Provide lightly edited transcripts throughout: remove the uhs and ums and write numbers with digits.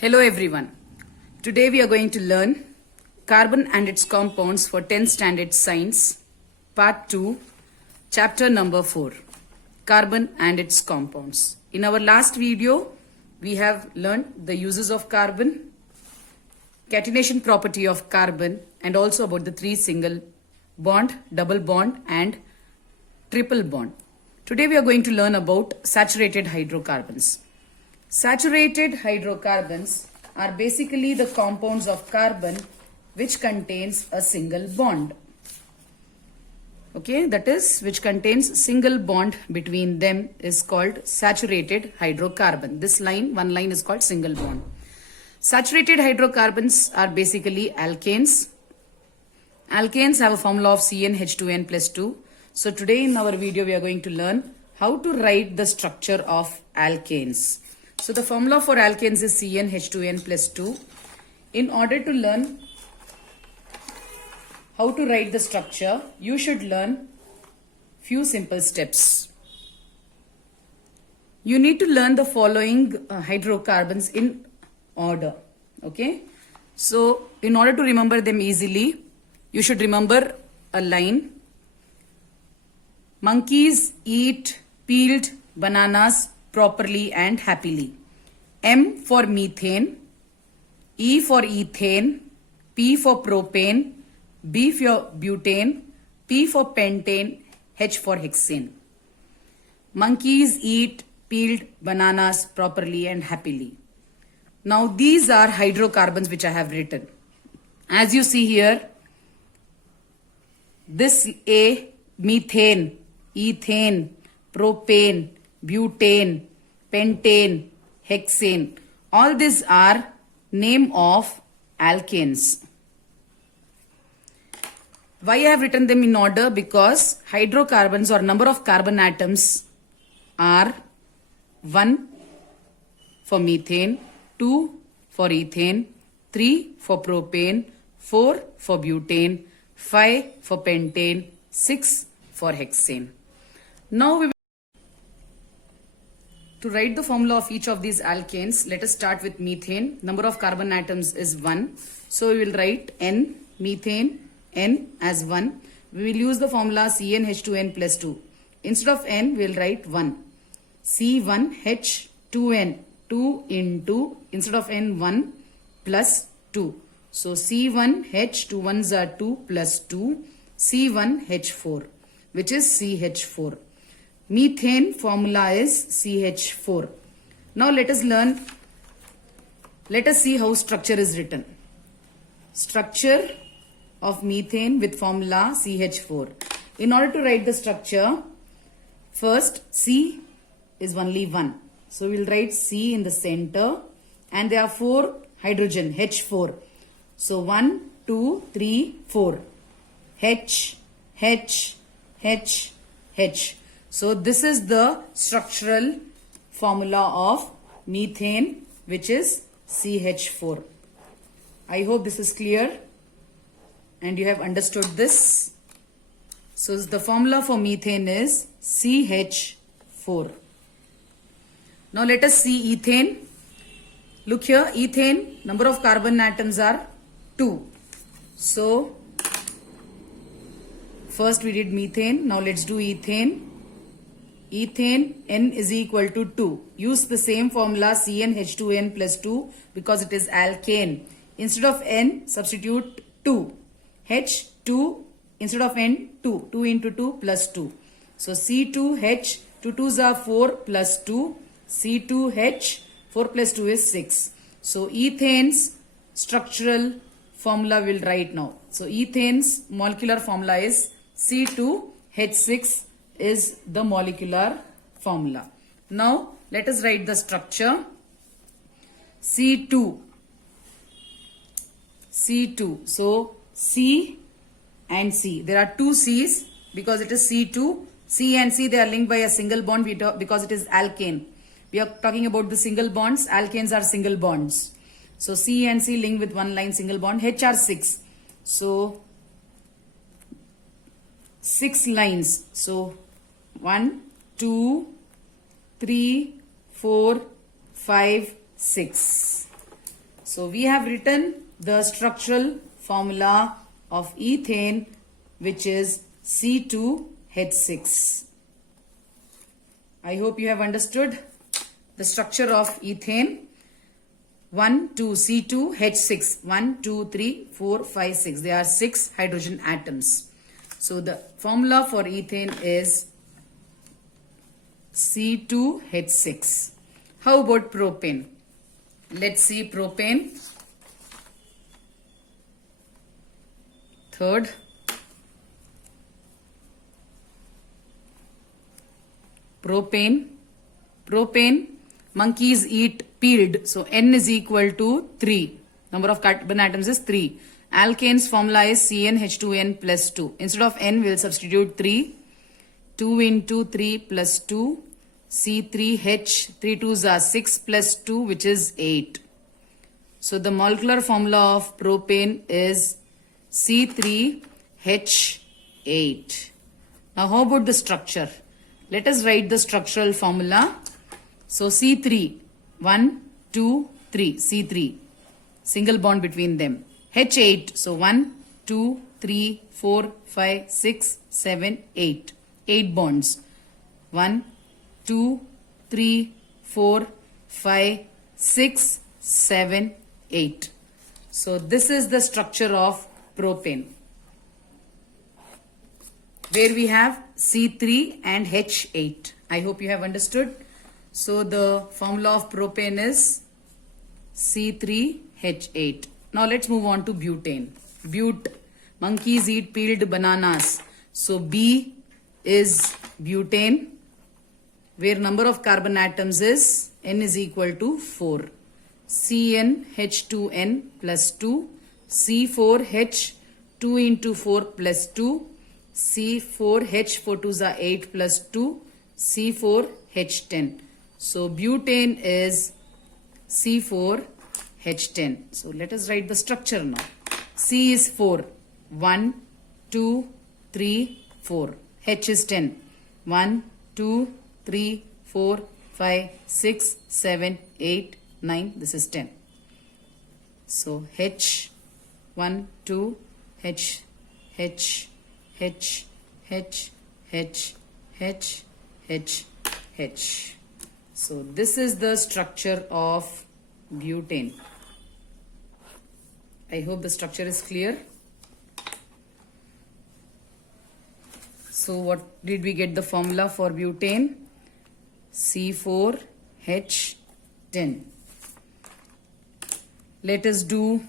Hello everyone. Today we are going to learn carbon and its compounds for 10th standard science, part 2, chapter number 4, carbon and its compounds. In our last video, we have learned the uses of carbon, catenation property of carbon, and also about the 3 single bond, double bond and triple bond. Today we are going to learn about saturated hydrocarbons. Saturated hydrocarbons are basically the compounds of carbon which contains a single bond. Okay, that is which contains single bond between them is called saturated hydrocarbon. This line, one line is called single bond. Saturated hydrocarbons are basically alkanes. Alkanes have a formula of CnH2n plus 2. So today in our video we are going to learn how to write the structure of alkanes. So the formula for alkanes is CnH2n plus 2. In order to learn how to write the structure, you should learn few simple steps. You need to learn the following hydrocarbons in order. Okay. So in order to remember them easily, you should remember a line. Monkeys eat peeled bananas properly and happily. M for methane, E for ethane, P for propane, B for butane, P for pentane, H for hexane. Monkeys eat peeled bananas properly and happily. Now these are hydrocarbons which I have written. As you see here, this A, methane, ethane, propane, butane, pentane, hexane, all these are name of alkanes. Why I have written them in order? Because hydrocarbons or number of carbon atoms are 1 for methane, 2 for ethane, 3 for propane, 4 for butane, 5 for pentane, 6 for hexane. Now we will to write the formula of each of these alkanes. Let us start with methane. Number of carbon atoms is 1. So we will write N, methane, N as 1. We will use the formula CnH2n plus 2. Instead of N, we will write 1. C1H2n, 2 into, instead of N, 1 plus 2. So C1H, 2 ones are 2 plus 2, C1H4, which is CH4. Methane formula is CH4. Now let us see how structure is written. Structure of methane with formula CH4. In order to write the structure, first C is only 1. So we will write C in the center and there are 4 hydrogen, H4. So 1, 2, 3, 4. H, H, H, H. So this is the structural formula of methane, which is CH4. I hope this is clear and you have understood this. So the formula for methane is CH4. Now let us see ethane. Look here, ethane, number of carbon atoms are 2. So first we did methane, now let's do ethane. Ethane, N is equal to 2. Use the same formula CnH2n plus 2 because it is alkane. Instead of N, substitute 2. H, 2. Instead of N, 2. 2 into 2 plus 2. So C2H, 2 2s are 4 plus 2. C2H, 4 plus 2 is 6. So ethane's structural formula we'll write now. So ethane's molecular formula is C2H6 is the molecular formula. Now let us write the structure. C2. So C and C. There are 2 C's because it is C2. C and C, they are linked by a single bond because it is alkane. We are talking about the single bonds. Alkanes are single bonds. So C and C linked with one line single bond. H are 6. So 6 lines. So 1, 2, 3, 4, 5, 6. So we have written the structural formula of ethane, which is C2H6. I hope you have understood the structure of ethane. 1, 2, C2H6. 1, 2, 3, 4, 5, 6. There are 6 hydrogen atoms. So the formula for ethane is C2H6. How about propane? Let's see propane. Third. Propane. Monkeys eat peeled. So N is equal to 3. Number of carbon atoms is 3. Alkane's formula is CnH2n plus 2. Instead of N, we will substitute 3. 2 into 3 plus 2. C3H. 3 2s are 6 plus 2, which is 8. So the molecular formula of propane is C3H8. Now how about the structure? Let us write the structural formula. So C3, 1, 2, 3, C3, single bond between them. H8, so 1, 2, 3, 4, 5, 6, 7, 8. 8 bonds. 1, 2, 3, 4, 5, 6, 7, 8. So this is the structure of propane, where we have C3 and H8. I hope you have understood. So the formula of propane is C3H8. Now let's move on to butane. Monkeys eat peeled bananas. So B is butane, where number of carbon atoms is N is equal to 4. CnH2n plus 2. C4H 2 into 4 plus 2. C4H 4 2s are 8 plus 2. C4H10. So butane is C4H10. So let us write the structure now. C is 4. 1, 2, 3, 4. H is 10. 1, 2, 3, 4, 5, 6, 7, 8, 9. This is 10. So H, 1, 2, H, H, H, H, H, H, H, H. So this is the structure of butane. I hope the structure is clear. So what did we get the formula for butane? C4H10. Let us do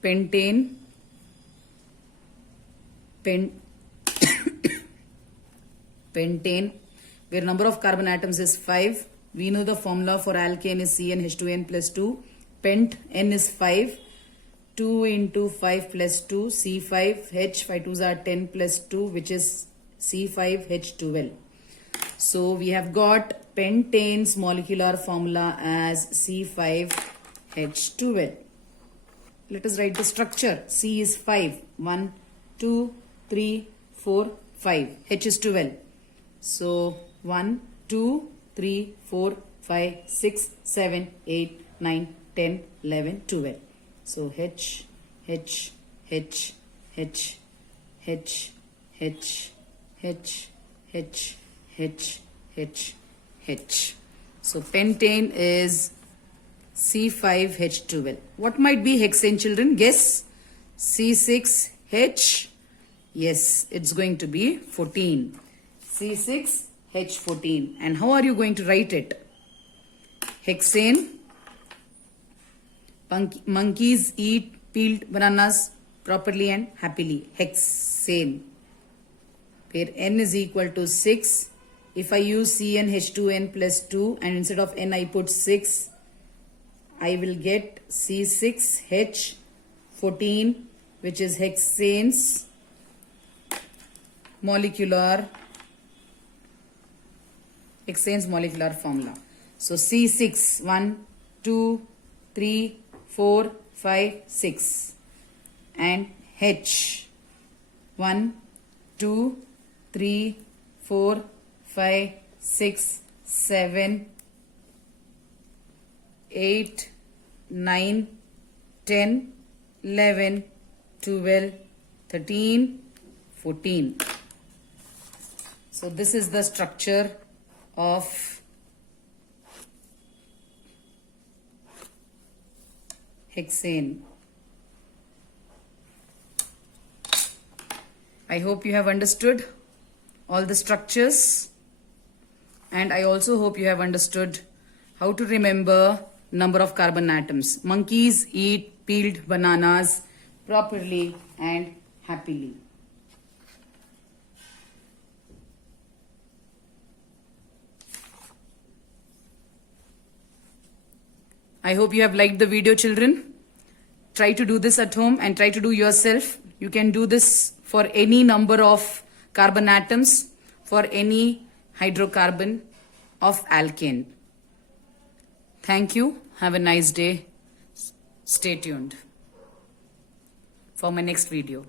pentane. Pentane, where number of carbon atoms is 5. We know the formula for alkane is CnH2n plus 2. Pent, N is 5. 2 into 5 plus 2, C5H, 5 2s are 10 plus 2, which is C5H12. So we have got pentane's molecular formula as C5H12. Let us write the structure. C is 5. 1, 2, 3, 4, 5. H is 12. So 1, 2, 3, 4, 5, 6, 7, 8, 9, 10, 11, 12. So H, H, H, H, H, H, H, H, H, H, H. So pentane is C5H12. What might be hexane, children? Guess. C6H. Yes, it's going to be 14. C6H14. And how are you going to write it? Hexane. Monkeys eat peeled bananas properly and happily. Hexane. Where N is equal to 6. If I use CnH2n plus 2 and instead of N I put 6, I will get C6H14, which is hexane's molecular formula. So C6, 1, 2, 3, 4, 5, 6. And H, 1, 2, 3, 4, 5, 6, 7, 8, 9, 10, 11, 12, 13, 14. So this is the structure of hexane. I hope you have understood all the structures, and I also hope you have understood how to remember number of carbon atoms. Monkeys eat peeled bananas properly and happily. I hope you have liked the video, children. Try to do this at home and try to do yourself. You can do this for any number of carbon atoms, for any hydrocarbon of alkane. Thank you. Have a nice day. Stay tuned for my next video.